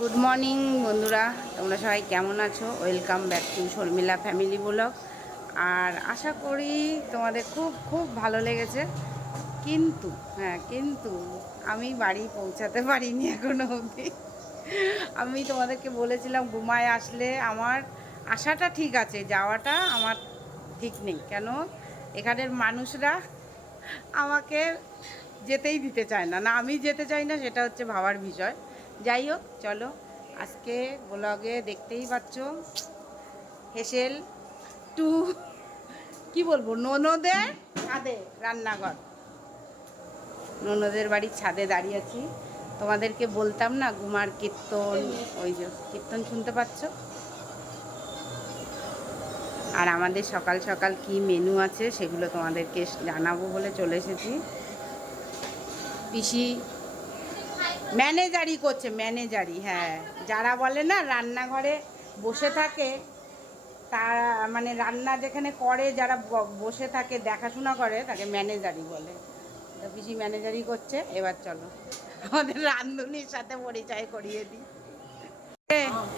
Good morning বন্ধুরা, তোমরা সবাই কেমন আছো? Welcome back to Sharmila family blog. আর আশা করি তোমাদের খুব খুব ভালো লেগেছে। কিন্তু আমি বাড়ি পৌঁছাতে পারিনি এখনো অবধি। আমি তোমাদেরকে বলেছিলাম ঘুমায় আসলে আমার আসাটা ঠিক আছে, যাওয়াটা আমার ঠিক নেই। কেন এখানের মানুষরা আমাকে যেতেই দিতে চায় না, না আমি যেতে চাই না, সেটা হচ্ছে ভাবার বিষয়। যাই হোক, চলো আজকে ব্লগে দেখতেই পাচ্ছ হেসেল টু কি বলবো, ননদের ছাদে রান্নাঘর, ননদের বাড়ির ছাদে দাঁড়িয়ে আছি। তোমাদেরকে বলতাম না ঘুমার কীর্তন, ওই যে কীর্তন শুনতে পাচ্ছ। আর আমাদের সকাল সকাল কি মেনু আছে সেগুলো তোমাদেরকে জানাবো বলে চলে এসেছি। পিসি ম্যানেজারি করছে, ম্যানেজারি। হ্যাঁ, যারা বলে না রান্নাঘরে বসে থাকে, তারা মানে রান্না যেখানে করে যারা বসে থাকে দেখাশোনা করে তাকে ম্যানেজারি বলে। তো পিসি ম্যানেজারি করছে। এবার চলো আমাদের রান্ধুনির সাথে পরিচয় করিয়ে দিই।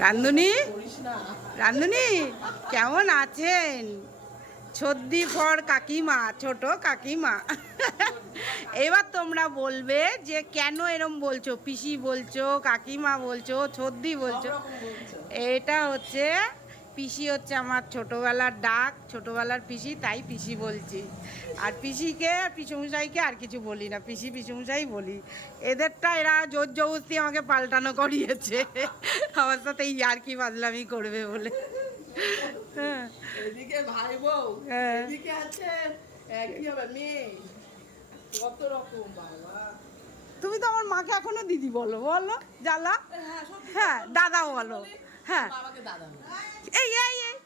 রান্ধুনি, রান্ধুনি কেমন আছেন? ছদ্দি ফর কাকিমা, ছোট কাকিমা। এবার তোমরা বলবে যে কেন এরম বলছো, পিসি বলছো, কাকিমা বলছো, ছদ্দি বলছো। এটা হচ্ছে পিসি হচ্ছে আমার ছোটোবেলার ডাক, ছোটোবেলার পিসি, তাই পিসি বলছি। আর পিসিকে আর পিসমশাইকে আর কিছু বলি না, পিসি পিসমশাই বলি। এদেরটা এরা জোর জবরদস্তি আমাকে পাল্টানো করিয়েছে আমার সাথে এই আর কি বাজলামি করবে বলে। হ্যাঁ, এদিকে ভাই বউ, হ্যাঁ, এদিকে আছে কি হবে মেয়ে, কত রকম বাবা। তুমি তো আমার মাকে এখনো দিদি বলো, বলো জ্বালা। হ্যাঁ, দাদাও বলো। হ্যাঁ, বাবাকে দাদা বলে। এই এই এই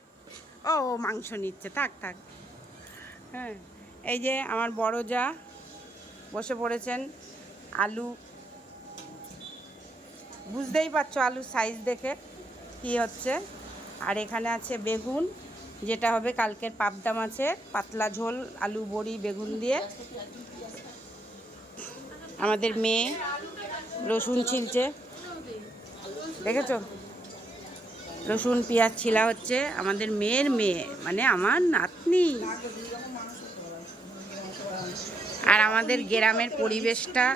ও মাংস নিচ্ছে, থাক থাক। হ্যাঁ, এই যে আমার বড় যা বসে পড়েছেন। আলু, বুঝতেই পারছো আলুর সাইজ দেখে কি হচ্ছে। আর এখানে আছে বেগুন, যেটা হবে কালকের পাবদা মাছের পাতলা ঝোল, আলু বড়ি বেগুন দিয়ে। আমাদের মেয়ে রসুন ছিলছে, দেখেছো? রসুন পেঁয়াজ ছিলা হচ্ছে। আমাদের মেয়ের মেয়ে মানে আমার নাতনি। আর আমাদের গ্রামের পরিবেশটা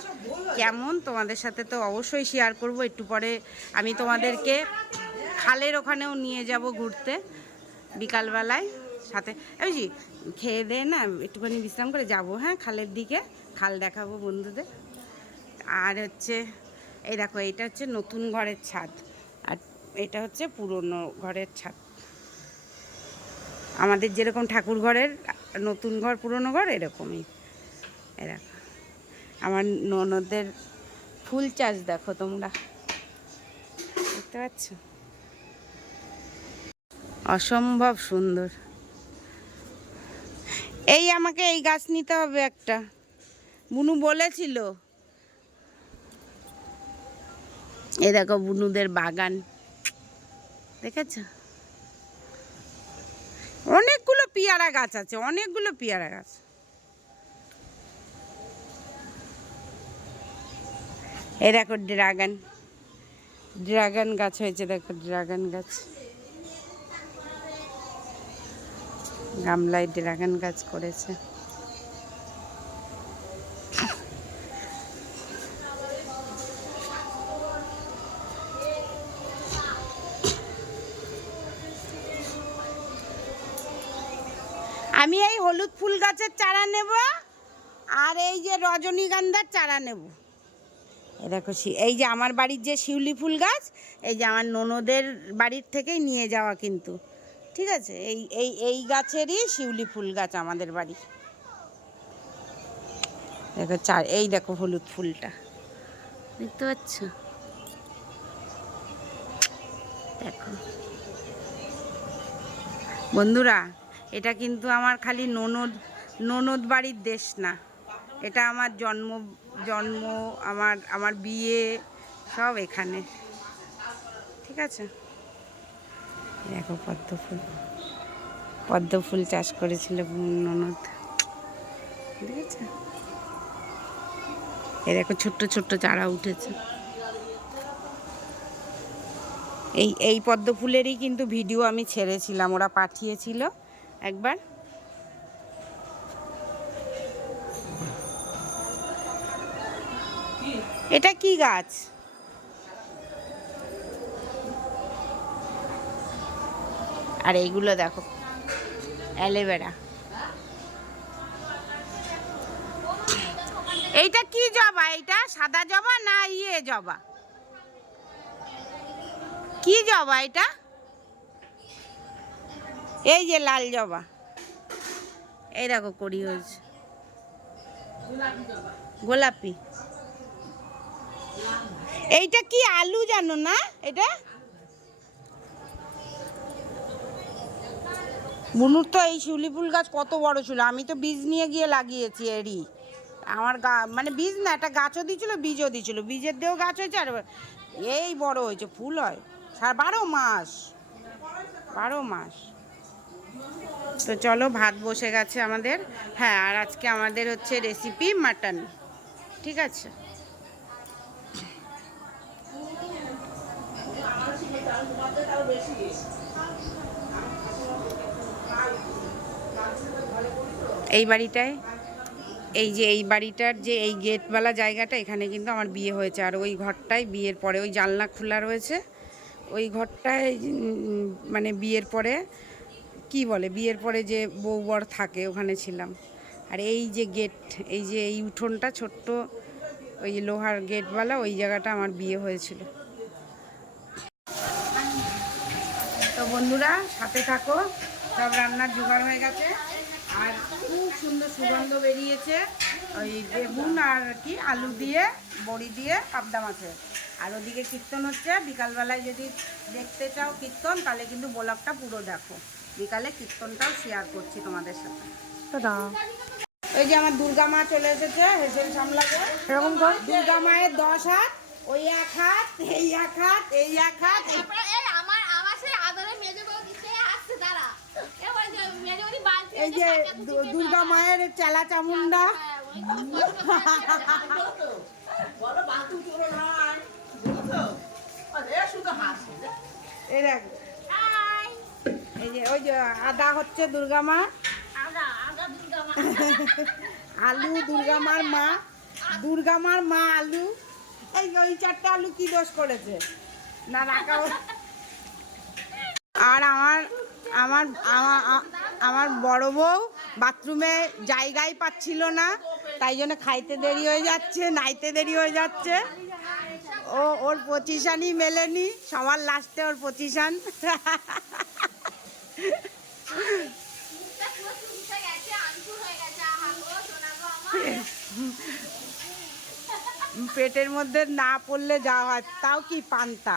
কেমন তোমাদের সাথে তো অবশ্যই শেয়ার করব একটু পরে। আমি তোমাদেরকে খালের ওখানেও নিয়ে যাব ঘুরতে বিকালবেলায় সাথে। বুঝি খেয়ে দে না একটুখানি বিশ্রাম করে যাব, হ্যাঁ খালের দিকে, খাল দেখাবো বন্ধুদের। আর হচ্ছে এই দেখো, এটা হচ্ছে নতুন ঘরের ছাদ, আর এটা হচ্ছে পুরনো ঘরের ছাদ। আমাদের যেরকম ঠাকুর ঘরের নতুন ঘর পুরনো ঘর এরকমই। এরকম আমার ননদের ফুল চাষ দেখো তোমরা, দেখতে পাচ্ছ? অসম্ভব সুন্দর। এই আমাকে এই গাছ নিতে হবে একটা, বুনু বলেছিল। এই দেখো বুনুদের বাগান, দেখেছ? অনেকগুলো পেয়ারা গাছ আছে, অনেকগুলো পেয়ারা গাছ। এই দেখো ড্রাগন, ড্রাগন গাছ হয়েছে, দেখো ড্রাগন গাছ, গামলায় ড্রাগন গাছ করেছে। আমি এই হলুদ ফুল গাছের চারা নেব, আর এই যে রজনীগন্ধার চারা নেব। এই দেখো এই যে আমার বাড়ির যে শিউলি ফুল গাছ, এই যে আমার ননদের বাড়ির থেকেই নিয়ে যাওয়া কিন্তু, ঠিক আছে? এই এই এই গাছেরই শিউলি ফুল গাছ আমাদের বাড়ি। দেখো এই দেখো হলুদ ফুলটা, দেখতে পাচ্ছ? দেখো বন্ধুরা, এটা কিন্তু আমার খালি ননদ বাড়ির দেশ না, এটা আমার জন্ম আমার বিয়ে সব এখানে, ঠিক আছে? দেখো পদ্ম ফুল চাষ করেছিল ননদ, ঠিক আছে? এ দেখো ছোট্ট ছোট্ট চারা উঠেছে। এই পদ্ম ফুলেরই কিন্তু ভিডিও আমি ছেড়েছিলাম, ওরা পাঠিয়েছিল একবার। এটা কি গাছ? আর এইগুলো দেখো অ্যালোভেরা। এইটা কি জবা? এইটা সাদা জবা না জবা? কি জবা এটা? এই যে লাল জবা, এই দেখো কড়ি হয়েছে, গোলাপি। এইটা কি আলু জানো না? এটা বুনুর তো এই শিউলি ফুল গাছ কত বড় ছিল, আমি তো বীজ নিয়ে গিয়ে লাগিয়েছি এরই। আমার মানে বীজ না, একটা গাছও দিয়েছিল, বীজও দিয়েছিল, বীজের দিয়েও গাছ হয়েছে, আর এই বড় হয়েছে, ফুল হয় 12 মাস, 12 মাস। তো চলো, ভাত বসে গেছে আমাদের। হ্যাঁ, আর আজকে আমাদের হচ্ছে রেসিপি মাটন, ঠিক আছে। এই বাড়িটায়, এই বাড়িটার যে এই গেটওয়ালা জায়গাটা, এখানে কিন্তু আমার বিয়ে হয়েছে। আর ওই ঘরটায় বিয়ের পরে, ওই জানলা খোলা রয়েছে, ওই ঘরটায় মানে বিয়ের পরে কি বলে, বিয়ের পরে যে বউ বর থাকে, ওখানে ছিলাম। আর এই যে গেট, এই যে এই উঠোনটা ছোট্ট, ওই লোহার গেটওয়ালা, ওই জায়গাটা আমার বিয়ে হয়েছিল। তো বন্ধুরা সাথে থাকো, সব রান্নার জোগাড় হয়ে গেছে, আর খুব সুন্দর সুগন্ধ বেরিয়েছে। ওই বেগুন আর কি আলু দিয়ে, বড়ি দিয়ে পাবদা মাছের। আর ওদিকে কীর্তন হচ্ছে, বিকালবেলায় যদি দেখতে চাও কীর্তন, তাহলে কিন্তু ব্লগটা পুরো দেখো, বিকালে কীর্তনটাও শেয়ার করছি তোমাদের সাথে। ওই যে আমার দুর্গা মা চলে এসেছে, হেসেল সামলাবে এরকম কর। দুর্গা মায়ের 10 হাত, ওই 1 হাত, এই 1 হাত, এই 1 হাত। এই যে দুর্গা মায়ের চেলা চামুন্ডা। এই যে ওই যে আদা হচ্ছে দুর্গা মা, আলু দুর্গা মার মা, দুর্গা মার মা আলু। এই ওই 4টা আলু কি দোষ করেছে না রাখা। আর আমার আমার আমার বড় বউ বাথরুমে জায়গাই পাচ্ছিল না, তাই জন্য খাইতে দেরি হয়ে যাচ্ছে, নাইতে দেরি হয়ে যাচ্ছে। ওর পজিশনই মেলেনি, সবার লাস্টে ওর পজিশন। পেটের মধ্যে না পড়লে যাওয়া হয়, তাও কি পান্তা।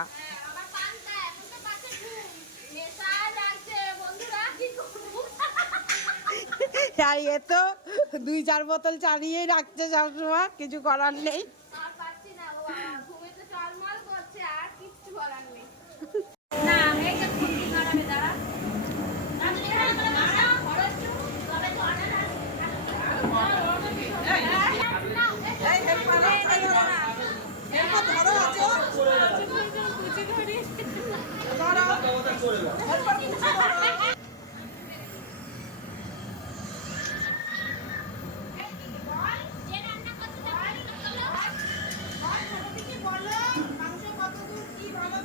আর এ তো 2-4 বোতল চালিয়েই রাখছে সবসময়, কিছু করার নেই।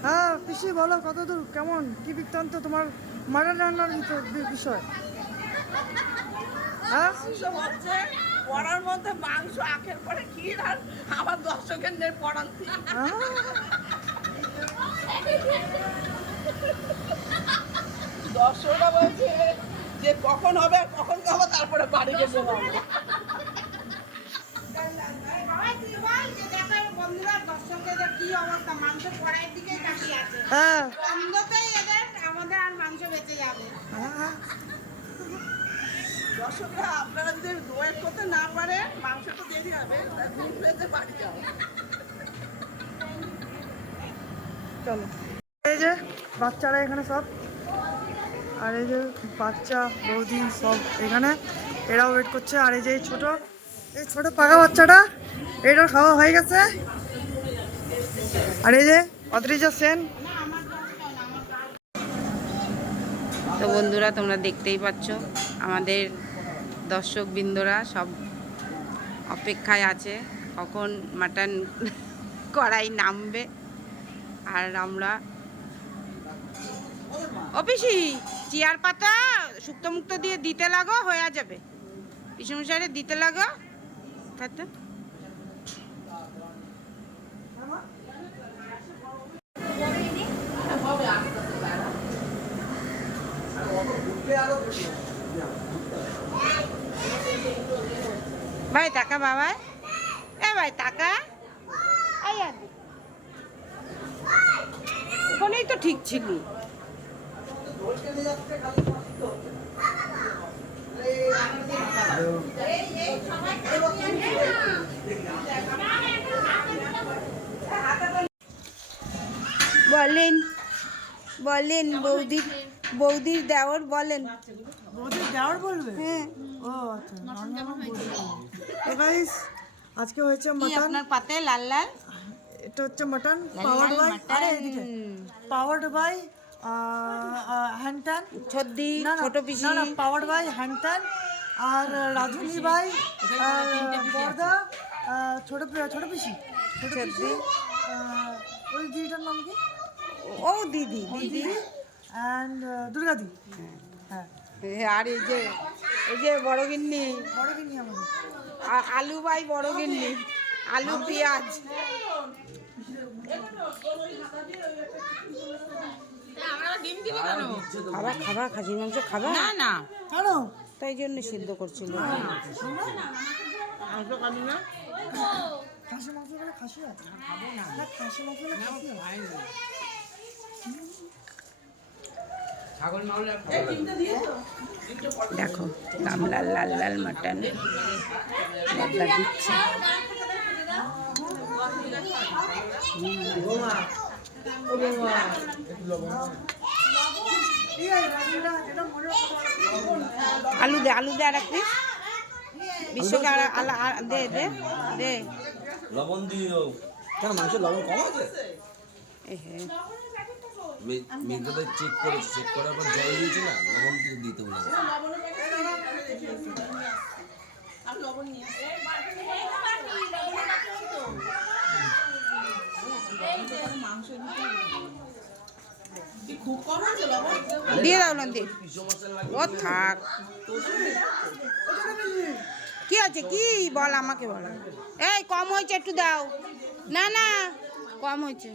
হ্যাঁ পিসি বলো, কতদূর কেমন কি বৃত্তান্ত তোমার মাটন রান্নার বিষয়? হ্যাঁ পড়ার মধ্যে মাংস আখের পরে কি আর আমার দর্শকের নেই পড়ান্তি। দর্শকরা বলছে যে কখন হবে আর কখন খাবো, তারপরে বাড়ি গেছে। কি অবস্থা, মাংস পড়ার দিকে তাকিয়ে আছে, আমাদের আর মাংস বেঁচে যাবে। দর্শকরা আপনারা যদি ওয়েট করতে না পারে, মাংস তো দেরি হবে, বাড়ি যাও। চলো, এই যে বাচ্চারা এখানে সব, আর এই যে বাচ্চা বৌদি সব এখানে, এরাও ওয়েট করছে। আর এই যে এই ছোট পাকা বাচ্চাটা, এটাও খাওয়া হয়ে গেছে। আর এই যে অদ্রিজা সেন, তো বন্ধুরা তোমরা দেখতেই পাচ্ছ আমাদের দর্শকবৃন্দরা সব অপেক্ষায় আছে কখন মাটন কড়াই নামবে। আর আমরা অফিসি চেয়ার পাতা শুক্তো মুক্ত দিয়ে দিতে লাগো, হয়ে যাবে পিছনে দিতে লাগো। তাতে ভাই টাকা বাবা, এ ভাই টাকা, ওখানেই তো ঠিক ছিল। বলেন বলেন বৌদির দেওর বলেন। বৌদির দেওর বলবে? হ্যাঁ। ও আচ্ছা, তো গাইস আজকে হয়েছে মাটন। আপনার পাতে লাল লাল, এটা হচ্ছে মাটন পাওয়ার্ড বাই, আরে এদিকে পাওয়ার্ড বাই হ্যান্ডটান ছদ্দি ছোট পিসি, না পাওয়ার্ড বাই হ্যান্ডটান আর রাজুনি বাই বর্দা ছোট পিসি ছদ্দি। ওই দিদিটার নাম কি? ও দিদি অ্যান্ড দুর্গাদি। হ্যাঁ, আর এই যে বড় গিন্নি আমাদের আলু ভাই, বড় গিন্নি আলু পেঁয়াজ। খাবা খাসির মাংস খাবা না, কেন? তাই জন্য সিদ্ধ করছিল। খাসি মাংস খেলে খাসি হয় না, খাসি মাংস খেলে খাসি হয়। দেখো লাল লাল লাল মাটন বদলা দিচ্ছে। আলু দে আর এক পিস বিশ্বকে দে দে দে। লবণ দিও কেন? মাংসের লবণ কম আছে? মেয়েদের চেক করার পর জল দিয়েছে না, লবণ থেকে দিতে বলে। দিয়ে দাও না, দিয়ে ও থাক। কি আছে কি বল, আমাকে বল। এই কম হয়েছে একটু দাও। না কম হয়েছে।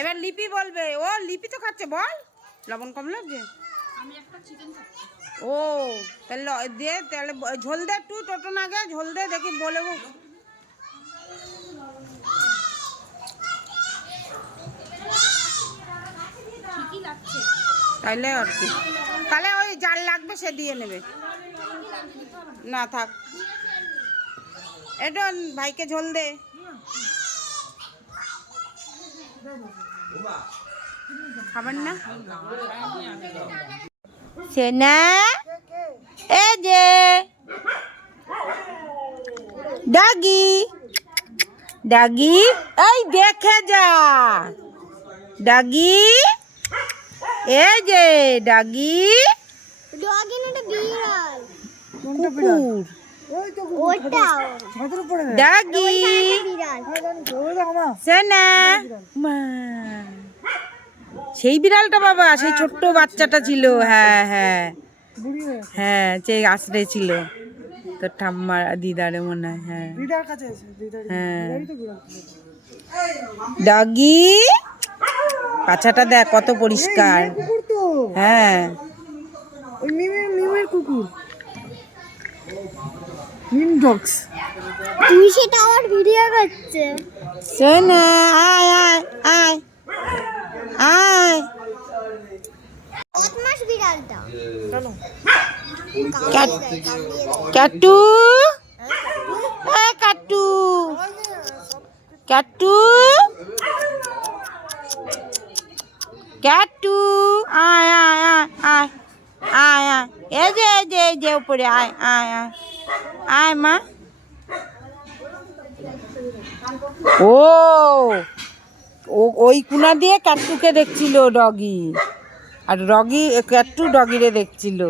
এবার লিপি বলবে, ও লিপি তো খাচ্ছে, বল লবণ কম লাগছে। ও তাহলে দে, তাহলে ঝোল দে একটু, টোটো না গে ঝোল দে, দেখি বলে তাইলে আর কি, তাহলে ওই যার লাগবে সে দিয়ে নেবে। না থাক, এটা ভাইকে ঝোল দে। খাবার না সেনা, এ যে ডাগি এই দেখে যা ডাগি, এই যে ডাগি কুকুর ডাগি সেনা। সেই বিড়ালটা বাবা, সেই ছোট্ট বাচ্চাটা ছিল। হ্যাঁ সেই আশ্রে ছিল তোর ঠাম্মার দিদারে মনে হয়। হ্যাঁ ডাগি পাছাটা দেখ কত পরিষ্কার। হ্যাঁ কুকুর তুই সেটা আমার ভিডিও করছে। সোনা আয় আয় আয় আয়। 1 মাস বিড়ালটা কাটু কাটু কাটু কাটু আয় আয় আয় আয় আয় আয়, এই যে উপরে আয় আয় আয় আয় মা। ও ওই কুনা দিয়ে ক্যাটটুকে দেখছিল ডগি, আর ডগি ক্যাটটু ডগিরে দেখছিল।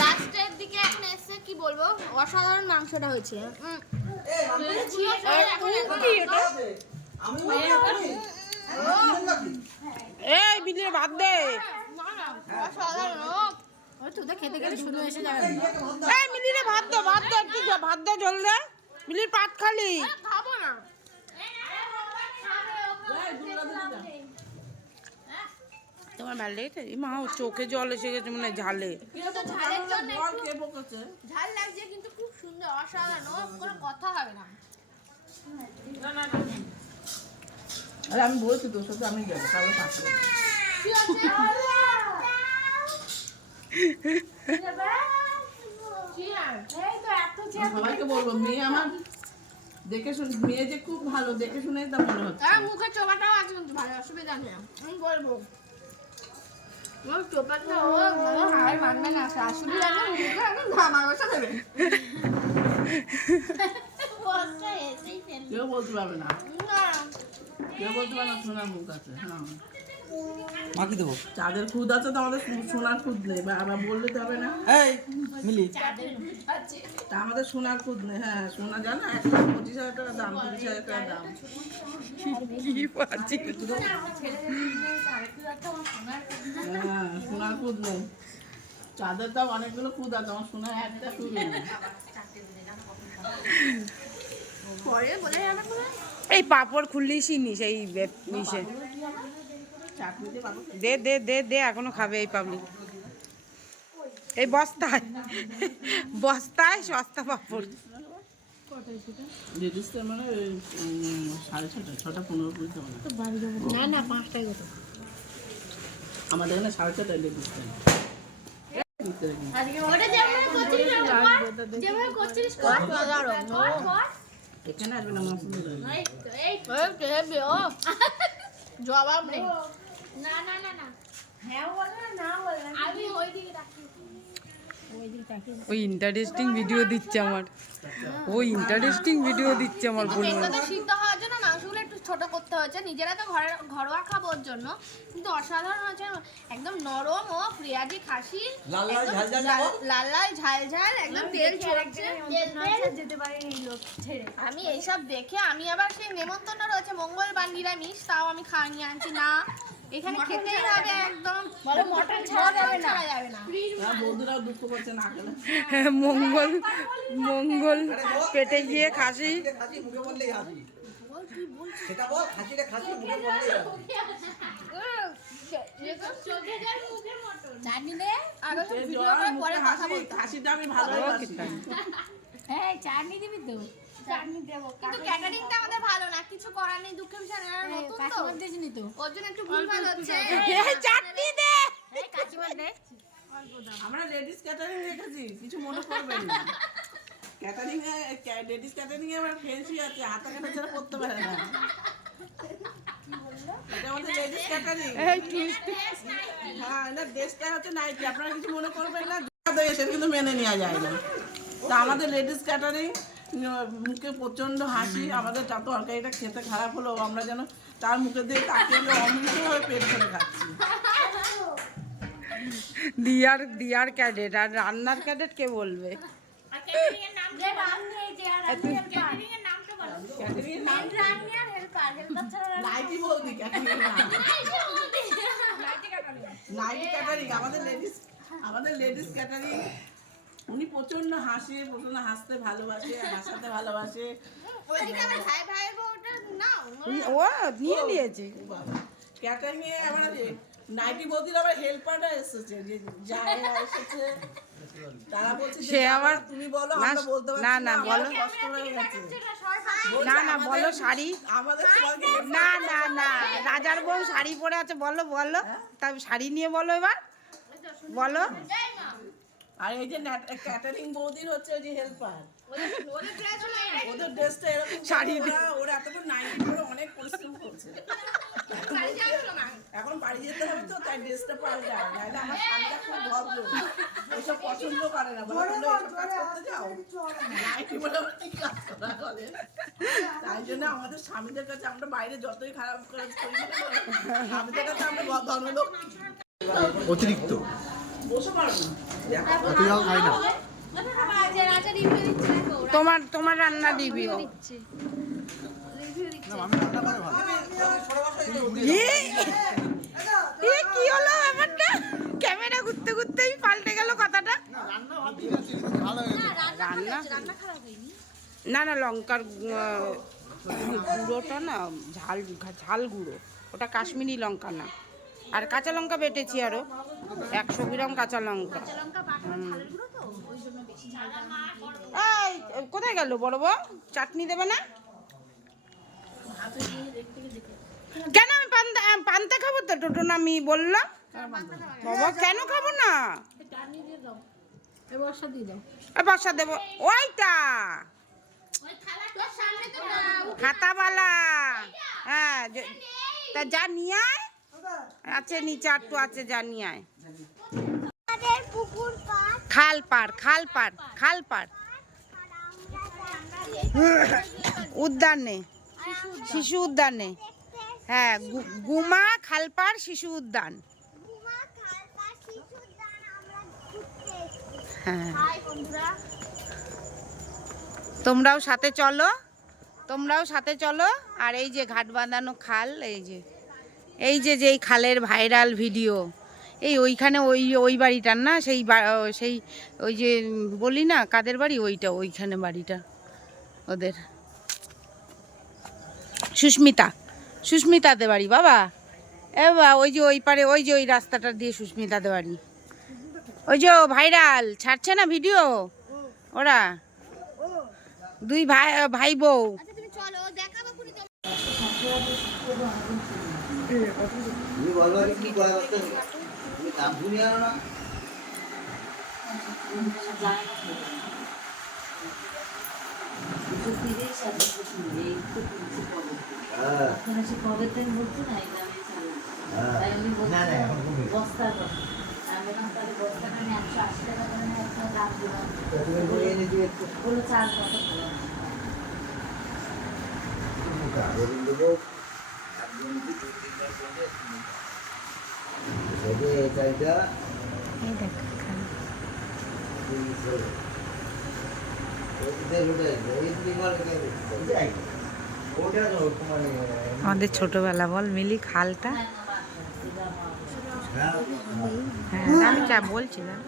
লাস্টের দিকে এখন এসে কি বলবো, অসাধারণ মাংসটা হয়েছে। এই বিলিয়ে ভাত দে। খেতে গেলে শুরু এসে যাবে। এই মিলিরে ভাত দে, ভাত দে, একটু ভাত দে, জল দে। মিলির পাত খালি। খাবো না। তোমার ভালো লেগেছে? মা ও চোখে জল এসে গেছে মনে হয় ঝালে। ঝালের জন্য বল কে বকেছে? ঝাল লাগছে কিন্তু খুব সুন্দর, অসাধারণ, কোনো কথা হবে না। আরে আমি বলছি তোর সাথে আমি যাবো, তাহলে থাকবো। কি হচ্ছে? কি আর? এই তো এত সবাইকে বলবো মেয়ে আমার দেখে শুনে, মেয়ে যে খুব ভালো দেখে শুনে তা মনে হচ্ছে। মুখে চোপাটাও আছে কিন্তু ভালো, অসুবিধা নেই। আমি বলবো আমার চোপাটা ও ভালো হার মানবে না, শাশুড়ি আছে মুখে একদম ধামা বসা দেবে। কেউ বলতে পারবে না, না কেউ বলতে পারবে না সোনার মুখ আছে। হ্যাঁ মাকে দেবো। চাঁদের খুদ আছে তো আমাদের সোনার খুদ নেই, বা আবার বললে তো হবে না। এই মিলি তা আমাদের সোনার খুদ নেই। হ্যাঁ সোনা জানো 1,25,000 টাকা দাম, 30,000 টাকা দাম। কি পাচ্ছি? হ্যাঁ সোনার খুদ নেই। চাঁদের দাম অনেকগুলো খুদ আছে, আমার সোনার একটা খুদ নেই। পরে বলে যাবে কোনো। এই পাপড় খুললিসই নি সেই ইসে। চাটনিতে পাবো। দে দে দে দে, এখনো খাবে এই পাবলিক। এই বস্তায় বস্তায় সস্তা পাপড়। লেডিসটা মানে 6:30, 6:15 পর্যন্ত হবে না। না না 5টায় কত? আমাদের এখানে 6:30 লেডিস টাইম। ওটা যেমন করছিস যেমন করছিস কর এখানে আসবে না মৌসুমি দাঁড়িয়ে। এই ও জবাব নেই। না না না না, হ্যাঁ বলে না বলে, আমি ওই দিকে রাখি। ওই ইন্টারেস্টিং ভিডিও দিচ্ছে আমার, ওই ইন্টারেস্টিং ভিডিও দিচ্ছে আমার বোন। মেঘটাতে সিদ্ধ হওয়ার জন্য মাংসগুলো একটু ছোট করতে হয়েছে, নিজেরা তো ঘরোয়া খাবো ওর জন্য, কিন্তু অসাধারণ হয়েছে, একদম নরম ও পেঁয়াজি খাসি, লাল লাল একদম ঝাল ঝাল যাবো? লাল লাল ঝাল ঝাল, একদম তেল ছড়ছে। যেতে পারে এই লোক ছেড়ে। আমি এইসব দেখে আমি আবার সেই নেমন্তন্ন রয়েছে মঙ্গলবার নিরামিষ, তাও আমি খাওয়া নিয়ে আনছি না, এখানে খেতেই হবে একদম। বলো মটন ছাড়া যাবে না। হ্যাঁ, বন্ধুরাও দুঃখ করছে না খেলে। মঙ্গল মঙ্গল পেটে গিয়ে খাসি। খাসি মুখে বললেই হাসি। সেটা বল, খাসিটা খাসি মুখে বললেই হাসি। চাটনি দে, আর এই ভিডিও জ্বর, করে মুখে পরে কথা হাসি, বলতে। হাসিটা আমি ভালোবাসি। এই চাটনি দিবি তো? চাটনি দেবো, কিন্তু ক্যাটারিংটা আমাদের ভালো না, কিছু করার নেই, দুঃখের বিষয় না, নতুন তো ওর জন্য একটু ভুলভাল হচ্ছে। চাটনি দে। এই কাকিমার দে। আমরা লেডিস ক্যাটারিং রেখেছি, কিছু মনে করবেন না। ক্যাটারিং এ লেডিস ক্যাটারিং এ আমার ফেন্সি আছে, হাতা কাটা ছাড়া করতে পারে না। এটা আমাদের লেডিস ক্যাটারিং। হ্যাঁ না, ড্রেসটা হচ্ছে নাইটি, আপনারা কিছু মনে করবেন না। সেটা কিন্তু মেনে নেওয়া যায় না। তা আমাদের লেডিস ক্যাটারিং, মুখে প্রচন্ড হাসি, আমাদের যত তরকারিটা খেতে খারাপ হলো আমরা যেন তার মুখে দিয়ে তাকিয়ে অমৃতভাবে পেট ভরে খাচ্ছি। দিয়ার ক্যাডেট, আর রান্নার ক্যাডেট কে বলবে? ক্যাটারিং এর নাম নাইটি বৌদি, ক্যাটারিং এর নাম নাইটি ক্যাটারিং। আমাদের লেডিস ক্যাটারিং। উনি প্রচন্ড হাসতে ভালোবাসে, হাসাতে ভালোবাসে। ওইদিকে আমার ভাইয়ের বউটা নাও। ও নিয়ে নিয়েছে। ক্যাটারিং এ আবার নাইটি বৌদির আবার হেল্পাররা এসেছে, যে যারা এসেছে তারা বলছে যে সে আবার তুমি বলো, না, আমরা বলতে পারছি না, না, আমাদের বলো। কষ্ট হয়ে গেছে। না না বলো শাড়ি। আমাদের তোমাকে না না না, রাজার বউ শাড়ি পরে আছে, বলো বলো। তা শাড়ি নিয়ে বলো এবার, বলো। আর এই যে ক্যাটারিং বৌদির হচ্ছে ওই যে হেল্পার, ওদের ড্রেস হলো এরকম। ওদের ড্রেসটা এরকম শাড়ি ওরা এতক্ষণ নাইটি পরে অনেক পরিশ্রম করছে। বাড়ি যাওয়ার সময়। এখন বাড়ি যেতে হবে তো তাই ড্রেসটা পরে যায়, নাহলে আমার স্বামীটা খুব ভদ্র, ওইসব পছন্দ করে না, বলে তোমরা এইসব কাজ করতে যাও, নাইটি পরে আবার কি কাজ করা করে। তাই জন্য আমাদের স্বামীদের কাছে আমরা বাইরে যতই খারাপ কাজ করি না কেন, স্বামীদের কাছে আমরা ধনলোক। অতিরিক্ত বসে পারো না, অত জল খাই না। রাজা রিভিউ দিচ্ছে দেখো। তোমার রান্না রিভিউ। আমি রান্না করে ভালো। কি হলো ব্যাপারটা? ক্যামেরা ঘুরতে ঘুরতেই পাল্টে গেল কথাটা। রান্না ভালো ঠিক আছে, কিন্তু ভালো হয়েছে। রান্না না লঙ্কার গুঁড়োটা না ঝাল গুঁড়ো, ওটা কাশ্মীরি লঙ্কা না। আর কাঁচা লঙ্কা বেটেছি আরো 100 গ্রাম কাঁচা লঙ্কা। এই কোথায় গেল বড় বউ? চাটনি দেবে না কেন? আমি পান্তা খাবো তো, টোটো না আমি বললাম। বাবা কেন খাবো না? বর্ষা দেবো ওইটা খাতাওয়ালা। হ্যাঁ তা যা নিয়ে আয়, আছে নিচে আটটু আছে, যা নিয়ে আয়। খাল পার উদ্যানে, শিশু উদ্যানে। হ্যাঁ গুমা খালপাড় শিশু উদ্যান। হ্যাঁ তোমরাও সাথে চলো। আর এই যে ঘাট বাঁধানো খাল, এই যে যেই খালের ভাইরাল ভিডিও, এই ওইখানে ওই বাড়িটার না, সেই ওই যে বলি না কাদের বাড়ি, ওইখানে বাড়িটা ওদের সুস্মিতাদের বাড়ি। বাবা ওই যে ওই পারে, ওই যে ওই রাস্তাটা দিয়ে সুস্মিতাদের বাড়ি। ওই যে ভাইরাল ছাড়ছে না ভিডিও, ওরা দুই ভাই বউ। তুমি চলো দেখাবো পুরি তো। তুমি বলবা কি করা করতে তুমি দাম শুনি আনো না আমাদের ছোটবেলা বল মিলি খালটা। হ্যাঁ আমি যা বলছিলাম।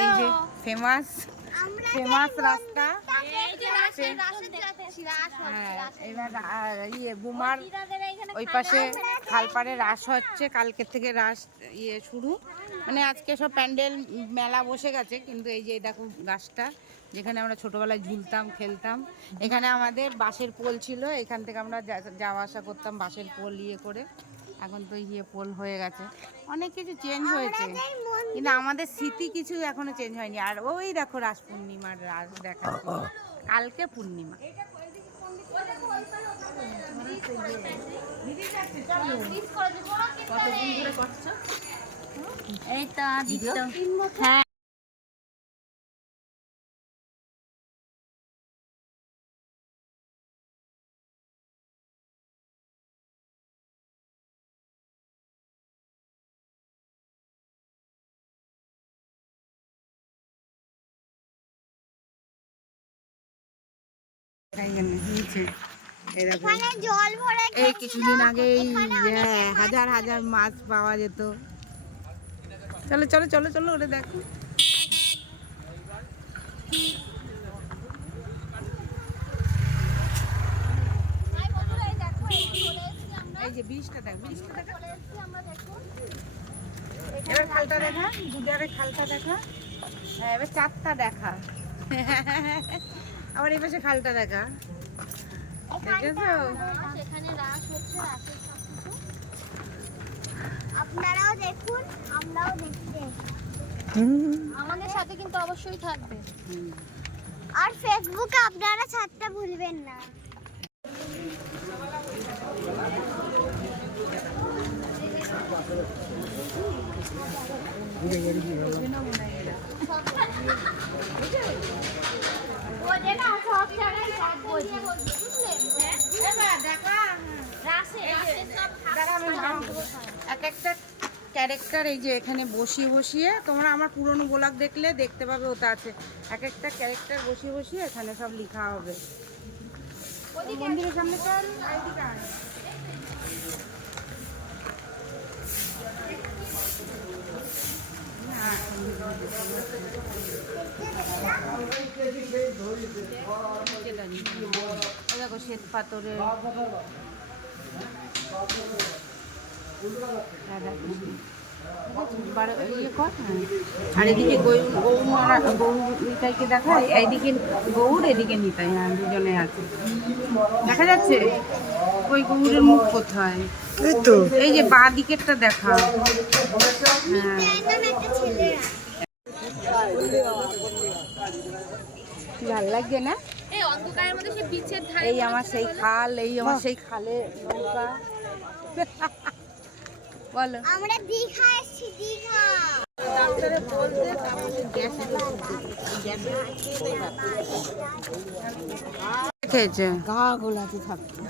এই যে ফেমাস রাস্তা। হ্যাঁ এবার গুমার ওই পাশে খালপাড়ে রাস হচ্ছে, কালকে থেকে রাস শুরু, মানে আজকে সব প্যান্ডেল মেলা বসে গেছে। কিন্তু এই যে দেখো গাছটা, যেখানে আমরা ছোটবেলায় ঝুলতাম খেলতাম, এখানে আমাদের বাঁশের পোল ছিল, এখান থেকে আমরা যাওয়া আসা করতাম বাঁশের পোল করে। এখন তো পোল হয়ে গেছে, অনেক কিছু চেঞ্জ হয়েছে, কিন্তু আমাদের স্মৃতি কিছু এখনো চেঞ্জ হয়নি। আর ওই দেখো রাস পূর্ণিমার রাস দেখা, কালকে পূর্ণিমা। এই তো আদিত্য। হ্যাঁ এই কিছুদিন আগে হাজার হাজার মাছ পাওয়া যেত। চলো চলো চলো চলো ওটা দেখো। এই যে ব্রিজটা দেখ, এবার খালটা দেখা, দুধারে খালটা দেখা। হ্যাঁ এবার চারটা দেখা। আবার এই পাশে খালটা দেখা, দেখেছো? সেখানে রাস হচ্ছে, রাসের সবকিছু আপনারাও দেখুন, আমরাও দেখতে, আমাদের সাথে কিন্তু অবশ্যই থাকবে। আর ফেসবুকে আপনারা ছাড়তে ভুলবেন না। এক একটা ক্যারেক্টার এই যে এখানে বসিয়ে বসিয়ে, তোমরা আমার পুরনো ব্লগ দেখলে দেখতে পাবে, ওটা আছে। এক একটা ক্যারেক্টার বসিয়ে বসিয়ে এখানে সব লেখা হবে। মন্দিরের সামনে চল, এইদিকে আয়। দেখো শ্বেত পাথরের আর এদিকে নিতাইকে দেখা, এইদিকে গৌর, এদিকে নিতাই, হ্যাঁ দুজনে আছে। দেখা যাচ্ছে ওই গৌরের মুখ কোথায়? এই তো এই যে বাঁ দিকেরটা দেখা, হ্যাঁ। ভাল লাগছে না? এই অন্ধকারের মধ্যে সেই বিচের ধারে, এই আমার সেই খাল, এই আমার সেই খালে নৌকা। বলো, আমরা দীঘা এসেছি, দীঘা। খেয়েছে গা গোলাতে থাকতো।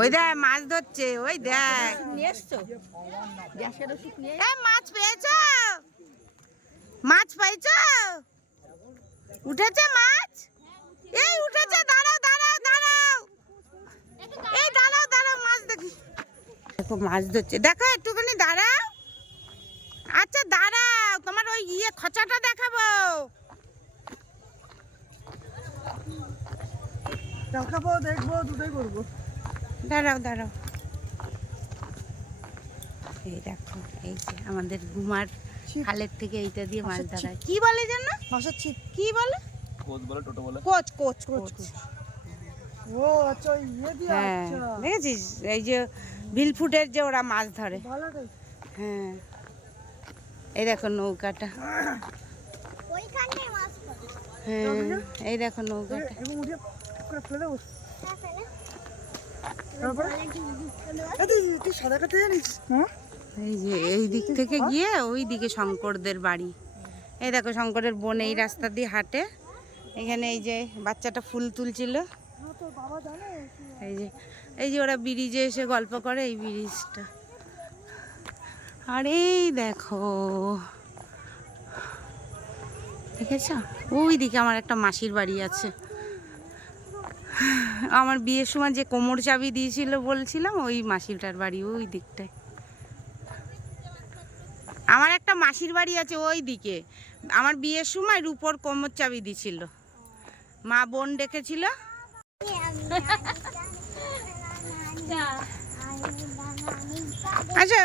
ওই দেখ মাছ ধরছে, ওই দেখ এই মাছ পেয়েছো, মাছ পাইছো, উঠেছে মাছ, এই উঠেছে, দাঁড়াও দাঁড়াও দাঁড়াও, এই দাঁড়াও দাঁড়াও, মাছ দেখি, দেখো মাছ ধরছে, দেখো একটুখানি দাঁড়াও, আচ্ছা দাঁড়াও, তোমার ওই খোঁচাটা দেখাবো। দেখাবো, দেখবো, দুটোই করবো। দাঁড়াও দাঁড়াও, এই দেখো, এই যে আমাদের গুমার খালের থেকে এইটা দিয়ে মাছ ধরায়। কি বলে যেন? মাছের ছিপ। কি বলে? কোচ বলে, টোটো বলে। Coach coach coach. ও আচ্ছা, ইয়ে দিয়ে, হ্যাঁ আচ্ছা দেখেছিস, এই যে ভিলফুটের যে ওরা মাছ ধরে। ভালোটাই। হ্যাঁ এই দেখো নৌকাটা, ওইখানে মাছ পড়ে। হ্যাঁ এই দেখো নৌকাটা। এবং উঠে করে ফেলে দেবো। হ্যাঁ, ফেলে। তারপরে তুই সাদা কাটতে জানিস? হ্যাঁ, এই যে এই দিক থেকে গিয়ে ওই দিকে শঙ্করদের বাড়ি। এই দেখো শঙ্করের বোন এই রাস্তা দিয়ে হাঁটে। এখানে এই যে বাচ্চাটা ফুল তুলছিল, তোর বাবা জানে? এই যে ওরা ব্রিজে এসে গল্প করে, এই ব্রিজটা। আর এই দেখো, দেখেছ ওই দিকে আমার একটা মাসির বাড়ি আছে। আমার বিয়ের সময় যে কোমর চাবি দিয়েছিল বলছিলাম, ওই মাসিটার বাড়ি ওই দিকটায়। আমার একটা মাসির বাড়ি আছে ওই দিকে। আমার বিয়ের সময় রূপোর কোমর চাবি দিয়েছিল, মা বোন ডেকেছিল। আচ্ছা